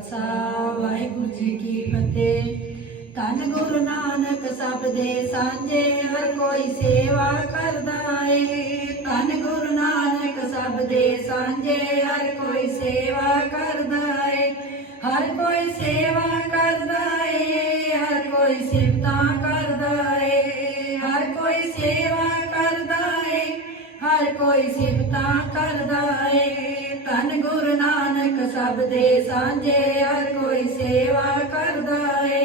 ਖਾਲਸਾ, ਵਾਹਿਗੁਰੂ ਜੀ ਕੀ ਫਤਿਹ। ਧੰਨ ਗੁਰੂ ਨਾਨਕ ਸਭ ਦੇ ਸਾਂਝੇ, ਹਰ ਕੋਈ ਸੇਵਾ ਕਰਦਾ ਏ। ਧੰਨ ਗੁਰੂ ਨਾਨਕ ਸਭ ਦੇ ਸਾਂਝੇ, ਹਰ ਕੋਈ ਸੇਵਾ ਕਰਦਾ ਏ। ਹਰ ਕੋਈ ਸੇਵਾ ਕਰਦਾ ਏ, ਹਰ ਕੋਈ ਸਿਫਤਾਂ ਕਰਦਾ ਏ। ਹਰ ਕੋਈ ਸੇਵਾ ਹਰ ਕੋਈ ਸਿਫਤਾਂ ਕਰਦਾ ਏ। ਧੰਨ ਗੁਰੂ ਨਾਨਕ ਸਭ ਦੇ ਸਾਂਝੇ, ਹਰ ਕੋਈ ਸੇਵਾ ਕਰਦਾ ਏ।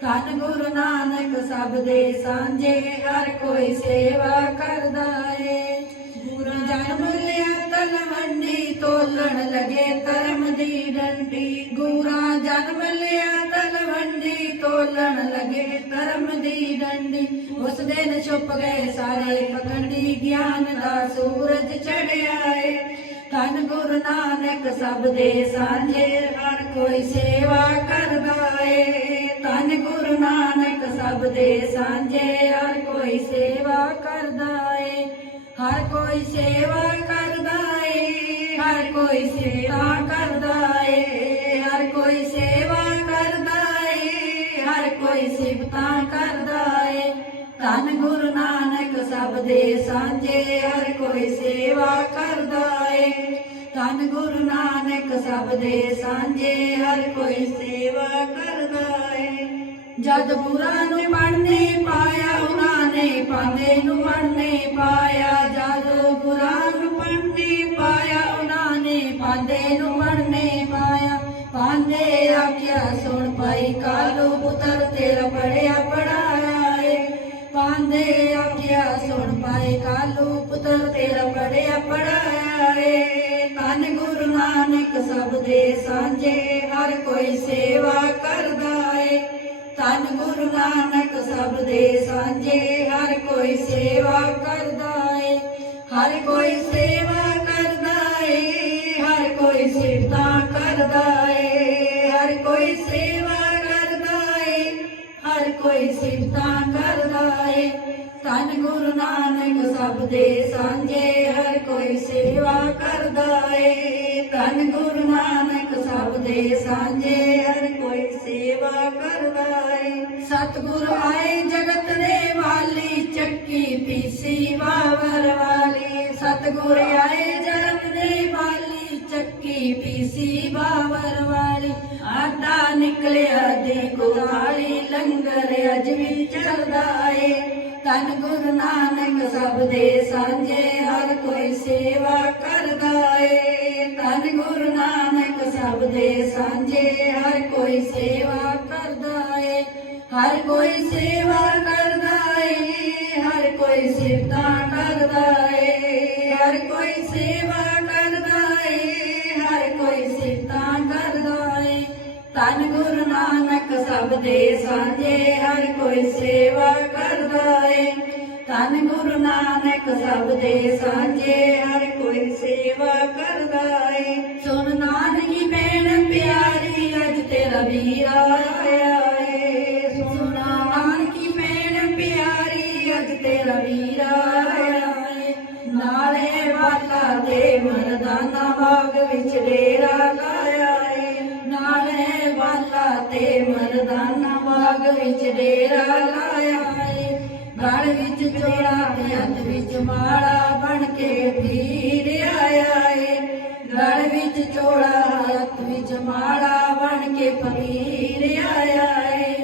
ਧੰਨ ਗੁਰੂ ਨਾਨਕ ਸਭ ਦੇ ਸਾਂਝੇ, ਹਰ ਕੋਈ ਸੇਵਾ ਕਰਦਾ ਏ। ਗੁਰੂ ਜਨਮ ਲਿਆ ਤਨ ਤਲਵੰਡੀ ਤੋਲਣ ਲਗੇ ਧਰਮ ਦੀ ਡੰਡੀ। ਗੁਰਾਂ ਜਨਮ ਲਿਆ ਤਲਵੰਡੀ ਤੋਲਣ ਲਗੇ ਧਰਮ ਦੀ ਡੰਡੀ। ਉਸ ਦਿਨ ਛੁਪ ਗਏ ਸਾਰੇ ਪਗੰਡੀ ਗਿਆਨ ਦਾ ਸੂਰਜ ਚੜਿਆ ਏ। ਧੰਨ ਗੁਰੂ ਨਾਨਕ ਸਭ ਦੇ ਸਾਂਝੇ, ਹਰ ਕੋਈ ਸੇਵਾ ਕਰਦਾ ਏ। ਧੰਨ ਗੁਰੂ ਨਾਨਕ ਸਭ ਦੇ ਸਾਂਝੇ, ਹਰ ਕੋਈ ਸੇਵਾ ਕਰਦਾ ਏ। ਹਰ ਕੋਈ ਸੇਵਾ ਕਰਦਾ ਏ, ਹਰ ਕੋਈ ਸੇਵਾ ਕਰਦਾ ਏ। ਸਿਫਤਾਂ ਕਰਦਾ ਏ। ਧੰਨ ਗੁਰੂ ਨਾਨਕ ਸਭ ਦੇ ਸਾਂਝੇ, ਹਰ ਕੋਈ ਸੇਵਾ ਕਰਦਾ ਏ। ਧੰਨ ਗੁਰੂ ਨਾਨਕ ਸਭ ਦੇ ਸਾਂਝੇ, ਹਰ ਕੋਈ ਸੇਵਾ ਕਰਦਾ ਏ। ਜਦ ਗੁਰਾਂ ਨੂੰ ਪੜਨੇ ਪਾਇਆ, ਉਹਨਾਂ ਨੇ ਪਾਂਦੇ ਨੂੰ ਪੜਨੇ ਪਾਇਆ। ਜਦ ਗੁਰਾਂ ਨੂੰ ਪੜਨੇ ਪਾਇਆ, ਉਹਨਾਂ ਨੇ ਪਾਂਦੇ ਨੂੰ ਪੜਨੇ ਪਾਇਆ। ਪਾਂਦੇ ਆਖਿਆ, ਸੁਣ ਭਾਈ ਕਾਲੂ ਪੁੱਤਰ ਪੜਿਆ ਪੜਾਇਆ ਏ। ਧੰਨ ਗੁਰੂ ਨਾਨਕ ਸਭ ਦੇ ਸਾਂਝੇ, ਹਰ ਕੋਈ ਸੇਵਾ ਕਰਦਾ ਏ। ਧੰਨ ਗੁਰੂ ਨਾਨਕ ਸਭ ਦੇ ਸਾਂਝੇ, ਹਰ ਕੋਈ ਸੇਵਾ ਕਰਦਾ ਏ। ਹਰ ਕੋਈ ਸੇਵਾ ਕਰਦਾ ਏ, ਹਰ ਕੋਈ ਸਿਫਤਾਂ ਕਰਦਾ ਏ। ਹਰ ਕੋਈ ਸੇਵਾ ਕਰਦਾ ਏ, ਹਰ ਕੋਈ ਸਿਫਤਾਂ ਕਰਦਾ ਧੰਨ ਗੁਰੂ ਨਾਨਕ ਸਭ ਦੇ ਸਾਂਝੇ, ਹਰ ਕੋਈ ਸੇਵਾ ਕਰਦਾ ਏ। ਧੰਨ ਗੁਰੂ ਨਾਨਕ ਸਭ ਦੇ ਸਾਂਝੇ, ਹਰ ਕੋਈ ਸੇਵਾ ਕਰਦਾ ਏ। ਸਤਿਗੁਰ ਆਏ ਜਗਤ ਦੇ ਵਾਲੀ, ਚੱਕੀ ਪੀਸੀ ਬਾਵਰ ਵਾਲੀ। ਸਤਿਗੁਰ ਆਏ ਜਗਤ ਦੇ ਵਾਲੀ, ਚੱਕੀ ਪੀਸੀ ਬਾਵਰ ਵਾਲੀ। ਆਟਾ ਨਿਕਲਿਆ ਦੀ ਗੋਹਾਲੀ ਲੰਗਰ ਅਜ ਵੀ ਚੱਲਦਾ ਏ। ਤਨ ਗੁਰੂ ਨਾਨਕ ਸਭ ਦੇ ਸਾਂਝੇ, ਹਰ ਕੋਈ ਸੇਵਾ ਕਰਦਾ ਏ। ਤਨ ਗੁਰੂ ਨਾਨਕ ਸਭ ਦੇ ਸਾਂਝੇ, ਹਰ ਕੋਈ ਸੇਵਾ ਕਰਦਾ ਏ। ਹਰ ਕੋਈ ਸੇਵਾ ਕਰਦਾ ਏ, ਹਰ ਕੋਈ ਸਿਫਤਾਂ ਕਰਦਾ ਏ। ਹਰ ਕੋਈ ਸੇਵਾ ਕਰਦਾ ਏ, ਹਰ ਕੋਈ ਸਿਫਤਾਂ ਕਰਦਾ ਏ। ਧੰਨ ਗੁਰੂ ਨਾਨਕ ਸਭ ਦੇ ਸਾਂਝੇ, ਹਰ ਕੋਈ ਸੇਵਾ ਕਰਦਾ ਏ। ਧੰਨ ਗੁਰੂ ਨਾਨਕ ਸਭ ਦੇ ਸਾਂਝੇ, ਹਰ ਕੋਈ ਸੇਵਾ ਕਰਦਾ ਏ। ਸੁਣ ਨਾਨਕੀ ਭੈਣ ਪਿਆਰੀ, ਅੱਜ ਤੇਰਾ ਵੀਰਾ ਆਇਆ ਏ। ਸੁਣ ਨਾਨਕੀ ਭੈਣ ਪਿਆਰੀ, ਅੱਜ ਤੇਰਾ ਵੀਰਾ ਆਇਆ ਏ। ਨਾਲੇ ਵਾਲਾ ਤੇ ਮਰਦਾਨਾ ਬਾਗ ਵਿੱਚ ਡੇਰਾ ਲਾਇਆ ਏ। ਨਾਲੇ ਵਾਲਾ ਤੇ ਮਰ ਵਿੱਚ ਡੇਰਾ ਲਾਇਆ ਏ ਗਲ ਵਿੱਚ ਚੋਲਾ ਤੇ ਹੱਥ ਵਿੱਚ ਮਾਲਾ ਬਣ ਕੇ ਫੀਰ ਆਇਆ ਏ ਗਲ ਵਿੱਚ ਚੋਲਾ, ਹੱਥ ਵਿੱਚ ਮਾਲਾ ਬਣ ਕੇ ਫਕੀਰ ਆਇਆ ਏ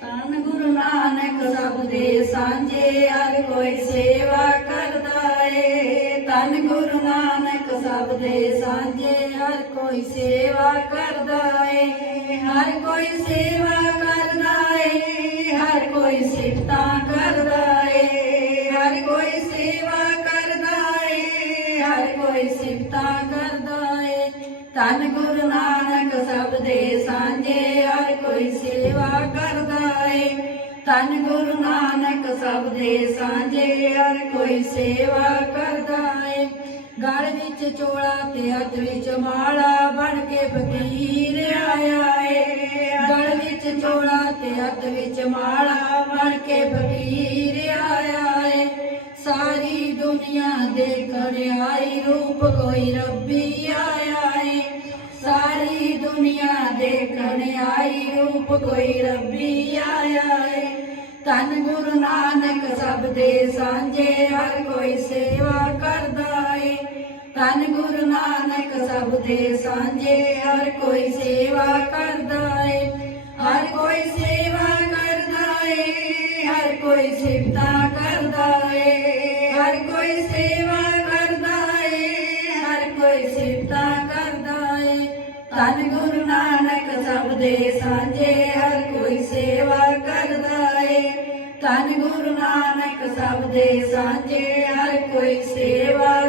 ਧੰਨ ਗੁਰੂ ਨਾਨਕ ਸਭ ਦੇ ਸਾਂਝੇ, ਹਰ ਕੋਈ ਸੇਵਾ ਕਰਦਾ ਏ। ਧੰਨ ਗੁਰੂ ਨਾਨਕ ਸਭ ਦੇ ਸਾਂਝੇ, ਹਰ ਕੋਈ ਸੇਵਾ ਕਰਦਾ ਏ। ਹਰ ਕੋਈ ਸੇਵਾ ਕਰਦਾ ਧੰਨ ਗੁਰੂ ਨਾਨਕ ਸਭ ਦੇ ਸਾਂਝੇ, ਹਰ ਕੋਈ ਸੇਵਾ ਕਰਦਾ ਏ। ਧੰਨ ਗੁਰੂ ਨਾਨਕ ਸਭ ਦੇ ਸਾਂਝੇ, ਹਰ ਕੋਈ ਸੇਵਾ ਕਰਦਾ ਏ। ਗਲ ਵਿੱਚ ਚੋਲਾ ਤੇ ਹੱਥ ਵਿੱਚ ਮਾਲਾ ਬਣ ਕੇ ਫਕੀਰ ਆਇਆ ਏ। ਗਲ ਵਿੱਚ ਚੋਲਾ ਤੇ ਹੱਥ ਵਿੱਚ ਮਾਲਾ ਬਣ ਕੇ ਫਕੀਰ ਆਇਆ ਏ। ਸਾਰੀ ਦੁਨੀਆ ਦੇ ਆਈ ਰੂਪ ਕੋਈ ਰੱਬੀ ਆਇਆ ਏ। ਸਾਰੀ ਦੁਨੀਆ ਦੇਖਣ ਆਈ, ਰੂਪ ਕੋਈ ਰੱਬੀ ਆਇਆ ਏ। ਤਨ ਗੁਰੂ ਨਾਨਕ ਸਭ ਦੇ ਸਾਂਝੇ, ਹਰ ਕੋਈ ਸੇਵਾ ਕਰਦਾ ਏ। ਤਨ ਗੁਰੂ ਨਾਨਕ ਸਭ ਦੇ ਸਾਂਝੇ, ਹਰ ਕੋਈ ਸੇਵਾ ਕਰਦਾ ਏ। ਹਰ ਕੋਈ ਸੇਵਾ ਕਰਦਾ ਏ, ਹਰ ਕੋਈ ਸਿਫਤਾਂ ਕਰਦਾ ਏ। ਹਰ ਕੋਈ ਸੇਵਾ ਧੰਨ ਗੁਰੂ ਨਾਨਕ ਸਭ ਦੇ ਸਾਂਝੇ, ਹਰ ਕੋਈ ਸੇਵਾ ਕਰਦਾ ਏ। ਧੰਨ ਗੁਰੂ ਨਾਨਕ ਸਭ ਦੇ ਸਾਂਝੇ, ਹਰ ਕੋਈ ਸੇਵਾ